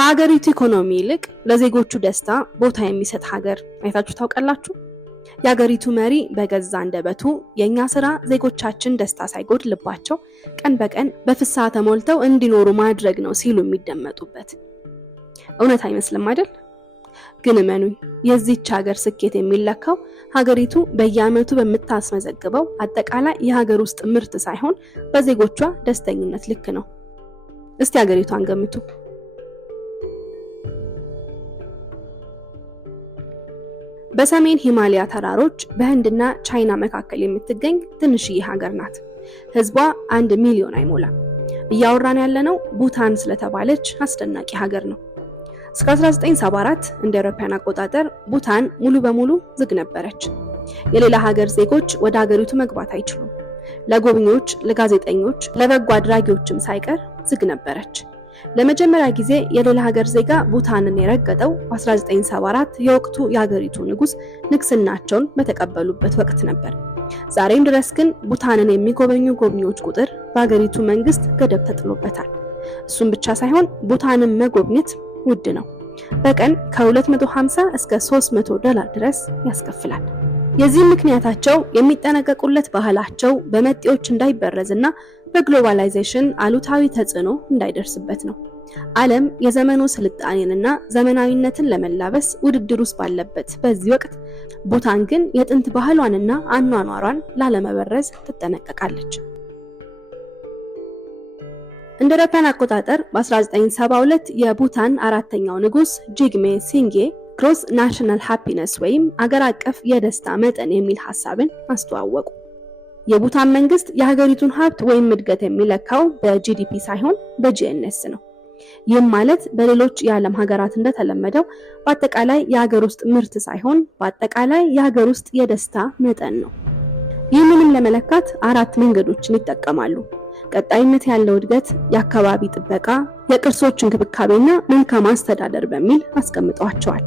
ከሀገሪቱ ኢኮኖሚ ይልቅ ለዜጎቹ ደስታ ቦታ የሚሰጥ ሀገር አይታችሁ ታውቃላችሁ? የሀገሪቱ መሪ በገዛ አንደበቱ የኛ ስራ ዜጎቻችን ደስታ ሳይጎድልባቸው ቀን በቀን በፍስሐ ተሞልተው እንዲኖሩ ማድረግ ነው ሲሉ የሚደመጡበት። እውነት አይመስልም አይደል? ግን እመኑኝ፣ የዚህች ሀገር ስኬት የሚለካው ሀገሪቱ በየዓመቱ በምታስመዘግበው አጠቃላይ የሀገር ውስጥ ምርት ሳይሆን በዜጎቿ ደስተኝነት ልክ ነው። እስቲ ሀገሪቷን ገምቱ። በሰሜን ሂማሊያ ተራሮች በህንድና ቻይና መካከል የምትገኝ ትንሽዬ ሀገር ናት። ህዝቧ 1 ሚሊዮን አይሞላም። እያወራን ያለነው ቡታን ስለተባለች አስደናቂ ሀገር ነው። እስከ 1974 እንደ አውሮፓውያን አቆጣጠር ቡታን ሙሉ በሙሉ ዝግ ነበረች። የሌላ ሀገር ዜጎች ወደ ሀገሪቱ መግባት አይችሉም። ለጎብኚዎች፣ ለጋዜጠኞች፣ ለበጎ አድራጊዎችም ሳይቀር ዝግ ነበረች። ለመጀመሪያ ጊዜ የሌላ ሀገር ዜጋ ቡታንን የረገጠው በ1974 የወቅቱ የሀገሪቱ ንጉስ ንግስናቸውን በተቀበሉበት ወቅት ነበር። ዛሬም ድረስ ግን ቡታንን የሚጎበኙ ጎብኚዎች ቁጥር በሀገሪቱ መንግስት ገደብ ተጥሎበታል። እሱም ብቻ ሳይሆን ቡታንን መጎብኘት ውድ ነው። በቀን ከ250 እስከ $300 ድረስ ያስከፍላል። የዚህ ምክንያታቸው የሚጠነቀቁለት ባህላቸው በመጤዎች እንዳይበረዝና በግሎባላይዜሽን አሉታዊ ተጽዕኖ እንዳይደርስበት ነው። ዓለም የዘመኑ ስልጣኔንና ዘመናዊነትን ለመላበስ ውድድር ውስጥ ባለበት በዚህ ወቅት ቡታን ግን የጥንት ባህሏንና አኗኗሯን ላለመበረዝ ትጠነቀቃለች። እንደ አውሮፓውያን አቆጣጠር በ1972 የቡታን አራተኛው ንጉስ ጂግሜ ሲንጌ ግሮስ ናሽናል ሃፒነስ ወይም አገር አቀፍ የደስታ መጠን የሚል ሐሳብን አስተዋወቁ። የቡታን መንግስት የሀገሪቱን ሀብት ወይም እድገት የሚለካው በጂዲፒ ሳይሆን በጂኤንኤስ ነው። ይህም ማለት በሌሎች የዓለም ሀገራት እንደተለመደው በአጠቃላይ የሀገር ውስጥ ምርት ሳይሆን በአጠቃላይ የሀገር ውስጥ የደስታ መጠን ነው። ይህንንም ለመለካት 4 መንገዶችን ይጠቀማሉ። ቀጣይነት ያለው እድገት፣ የአካባቢ ጥበቃ፣ የቅርሶች እንክብካቤና መልካም አስተዳደር በሚል አስቀምጧቸዋል።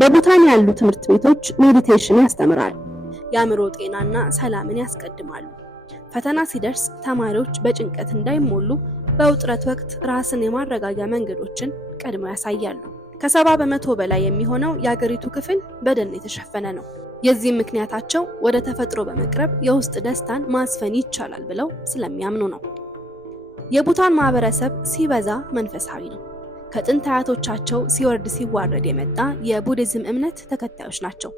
በቡታን ያሉ ትምህርት ቤቶች ሜዲቴሽን ያስተምራሉ፣ የአእምሮ ጤናና ሰላምን ያስቀድማሉ። ፈተና ሲደርስ ተማሪዎች በጭንቀት እንዳይሞሉ በውጥረት ወቅት ራስን የማረጋጊያ መንገዶችን ቀድመው ያሳያሉ። ከ70% በላይ የሚሆነው የሀገሪቱ ክፍል በደን የተሸፈነ ነው። የዚህ ምክንያታቸው ወደ ተፈጥሮ በመቅረብ የውስጥ ደስታን ማስፈን ይቻላል ብለው ስለሚያምኑ ነው። የቡታን ማህበረሰብ ሲበዛ መንፈሳዊ ነው። ከጥንት አያቶቻቸው ሲወርድ ሲዋረድ የመጣ የቡዲዝም እምነት ተከታዮች ናቸው።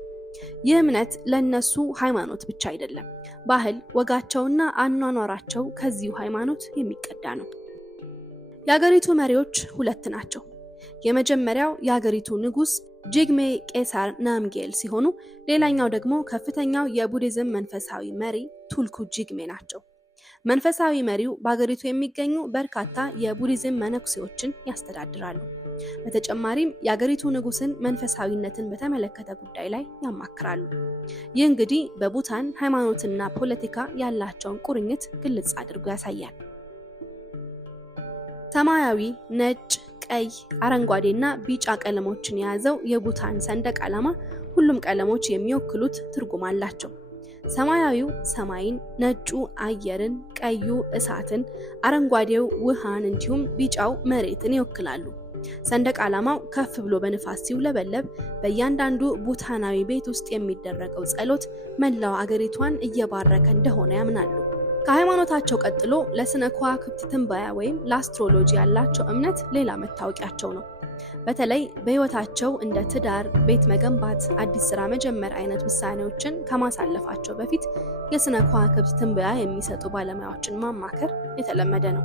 ይህ እምነት ለነሱ ሃይማኖት ብቻ አይደለም፣ ባህል፣ ወጋቸውና አኗኗራቸው ከዚሁ ሃይማኖት የሚቀዳ ነው። የሀገሪቱ መሪዎች 2 ናቸው። የመጀመሪያው የሀገሪቱ ንጉስ ጂግሜ ቄሳር ናምጌል ሲሆኑ ሌላኛው ደግሞ ከፍተኛው የቡዲዝም መንፈሳዊ መሪ ቱልኩ ጂግሜ ናቸው። መንፈሳዊ መሪው በሀገሪቱ የሚገኙ በርካታ የቡዲዝም መነኩሴዎችን ያስተዳድራሉ። በተጨማሪም የሀገሪቱ ንጉስን መንፈሳዊነትን በተመለከተ ጉዳይ ላይ ያማክራሉ። ይህ እንግዲህ በቡታን ሃይማኖትና ፖለቲካ ያላቸውን ቁርኝት ግልጽ አድርጎ ያሳያል። ሰማያዊ፣ ነጭ፣ ቀይ፣ አረንጓዴና ቢጫ ቀለሞችን የያዘው የቡታን ሰንደቅ ዓላማ ሁሉም ቀለሞች የሚወክሉት ትርጉም አላቸው። ሰማያዊው ሰማይን፣ ነጩ አየርን፣ ቀዩ እሳትን፣ አረንጓዴው ውሃን እንዲሁም ቢጫው መሬትን ይወክላሉ። ሰንደቅ ዓላማው ከፍ ብሎ በንፋስ ሲውለበለብ በእያንዳንዱ ቡታናዊ ቤት ውስጥ የሚደረገው ጸሎት መላው አገሪቷን እየባረከ እንደሆነ ያምናሉ። ከሃይማኖታቸው ቀጥሎ ለስነ ከዋክብት ትንበያ ወይም ለአስትሮሎጂ ያላቸው እምነት ሌላ መታወቂያቸው ነው። በተለይ በህይወታቸው እንደ ትዳር፣ ቤት መገንባት፣ አዲስ ስራ መጀመር አይነት ውሳኔዎችን ከማሳለፋቸው በፊት የስነ ከዋክብት ትንበያ የሚሰጡ ባለሙያዎችን ማማከር የተለመደ ነው።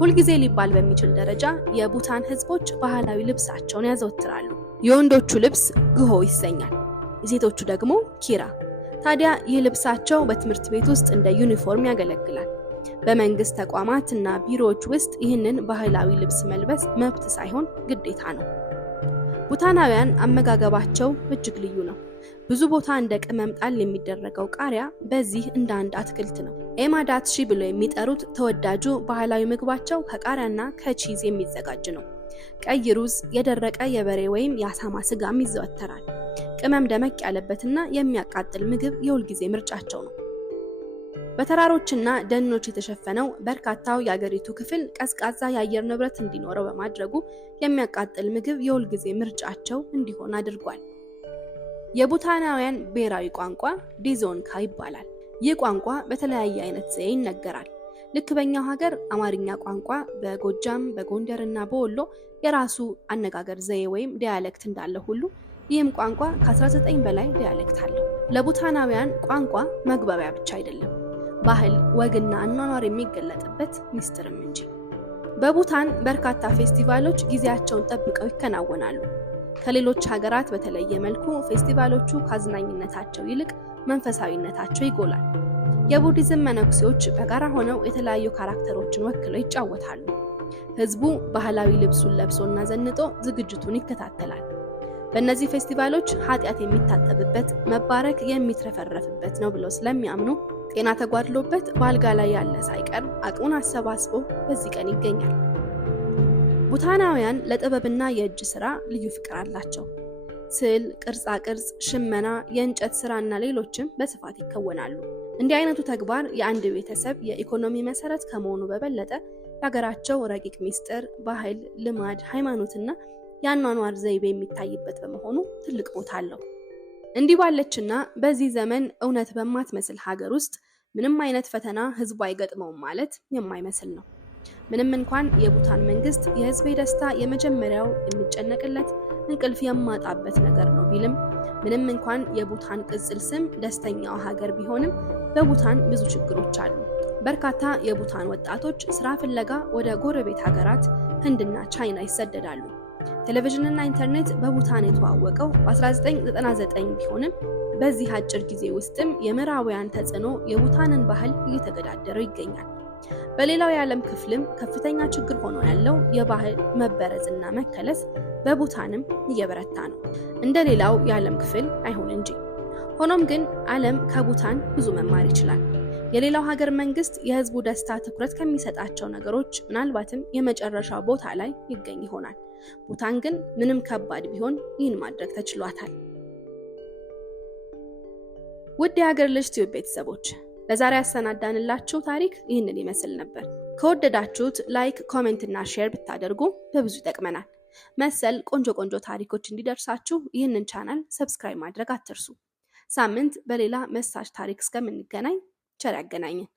ሁልጊዜ ሊባል በሚችል ደረጃ የቡታን ህዝቦች ባህላዊ ልብሳቸውን ያዘወትራሉ። የወንዶቹ ልብስ ግሆ ይሰኛል፣ የሴቶቹ ደግሞ ኪራ። ታዲያ ይህ ልብሳቸው በትምህርት ቤት ውስጥ እንደ ዩኒፎርም ያገለግላል። በመንግስት ተቋማት እና ቢሮዎች ውስጥ ይህንን ባህላዊ ልብስ መልበስ መብት ሳይሆን ግዴታ ነው። ቡታናውያን አመጋገባቸው እጅግ ልዩ ነው። ብዙ ቦታ እንደ ቅመም ጣል የሚደረገው ቃሪያ በዚህ እንደ አንድ አትክልት ነው። ኤማዳትሺ ብሎ የሚጠሩት ተወዳጁ ባህላዊ ምግባቸው ከቃሪያና ከቺዝ የሚዘጋጅ ነው። ቀይ ሩዝ፣ የደረቀ የበሬ ወይም የአሳማ ስጋም ይዘወተራል። ቅመም ደመቅ ያለበትና የሚያቃጥል ምግብ የሁልጊዜ ምርጫቸው ነው። በተራሮችና ደኖች የተሸፈነው በርካታው የአገሪቱ ክፍል ቀዝቃዛ የአየር ንብረት እንዲኖረው በማድረጉ የሚያቃጥል ምግብ የሁልጊዜ ምርጫቸው እንዲሆን አድርጓል። የቡታናውያን ብሔራዊ ቋንቋ ዲዞንካ ይባላል። ይህ ቋንቋ በተለያየ አይነት ዘዬ ይነገራል። ልክ በኛው ሀገር አማርኛ ቋንቋ በጎጃም፣ በጎንደር እና በወሎ የራሱ አነጋገር ዘዬ ወይም ዲያሌክት እንዳለ ሁሉ ይህም ቋንቋ ከ19 በላይ ዲያሌክት አለው። ለቡታናውያን ቋንቋ መግባቢያ ብቻ አይደለም፣ ባህል፣ ወግና አኗኗር የሚገለጥበት ሚስጥርም እንጂ። በቡታን በርካታ ፌስቲቫሎች ጊዜያቸውን ጠብቀው ይከናወናሉ። ከሌሎች ሀገራት በተለየ መልኩ ፌስቲቫሎቹ ከአዝናኝነታቸው ይልቅ መንፈሳዊነታቸው ይጎላል። የቡዲዝም መነኩሴዎች በጋራ ሆነው የተለያዩ ካራክተሮችን ወክለው ይጫወታሉ። ህዝቡ ባህላዊ ልብሱን ለብሶና ዘንጦ ዝግጅቱን ይከታተላል። በእነዚህ ፌስቲቫሎች ኃጢአት የሚታጠብበት፣ መባረክ የሚትረፈረፍበት ነው ብለው ስለሚያምኑ ጤና ተጓድሎበት በአልጋ ላይ ያለ ሳይቀር አቅሙን አሰባስቦ በዚህ ቀን ይገኛል። ቡታናውያን ለጥበብና የእጅ ስራ ልዩ ፍቅር አላቸው። ስዕል፣ ቅርጻ ቅርጽ፣ ሽመና፣ የእንጨት ስራና ሌሎችም በስፋት ይከወናሉ። እንዲህ አይነቱ ተግባር የአንድ ቤተሰብ የኢኮኖሚ መሰረት ከመሆኑ በበለጠ የሀገራቸው ረቂቅ ሚስጥር፣ ባህል፣ ልማድ፣ ሃይማኖትና የአኗኗር ዘይቤ የሚታይበት በመሆኑ ትልቅ ቦታ አለው። እንዲህ ባለችና በዚህ ዘመን እውነት በማትመስል ሀገር ውስጥ ምንም አይነት ፈተና ህዝቡ አይገጥመውም ማለት የማይመስል ነው። ምንም እንኳን የቡታን መንግስት የህዝቤ ደስታ የመጀመሪያው የሚጨነቅለት እንቅልፍ የማጣበት ነገር ነው ቢልም፣ ምንም እንኳን የቡታን ቅጽል ስም ደስተኛው ሀገር ቢሆንም በቡታን ብዙ ችግሮች አሉ። በርካታ የቡታን ወጣቶች ስራ ፍለጋ ወደ ጎረቤት ሀገራት ህንድና ቻይና ይሰደዳሉ። ቴሌቪዥንና ኢንተርኔት በቡታን የተዋወቀው በ1999 ቢሆንም በዚህ አጭር ጊዜ ውስጥም የምዕራባውያን ተጽዕኖ የቡታንን ባህል እየተገዳደረው ይገኛል። በሌላው የዓለም ክፍልም ከፍተኛ ችግር ሆኖ ያለው የባህል መበረዝና መከለስ በቡታንም እየበረታ ነው። እንደ ሌላው የዓለም ክፍል አይሆን እንጂ። ሆኖም ግን ዓለም ከቡታን ብዙ መማር ይችላል። የሌላው ሀገር መንግስት የህዝቡ ደስታ ትኩረት ከሚሰጣቸው ነገሮች ምናልባትም የመጨረሻ ቦታ ላይ ይገኝ ይሆናል። ቡታን ግን ምንም ከባድ ቢሆን ይህን ማድረግ ተችሏታል። ውድ የሀገር ልጅ ቲዩብ ቤተሰቦች ለዛሬ ያሰናዳንላችሁ ታሪክ ይህንን ይመስል ነበር። ከወደዳችሁት ላይክ፣ ኮሜንት እና ሼር ብታደርጉ በብዙ ይጠቅመናል። መሰል ቆንጆ ታሪኮች እንዲደርሳችሁ ይህንን ቻናል ሰብስክራይብ ማድረግ አትርሱ። ሳምንት በሌላ መሳጭ ታሪክ እስከምንገናኝ ቸር ያገናኘን።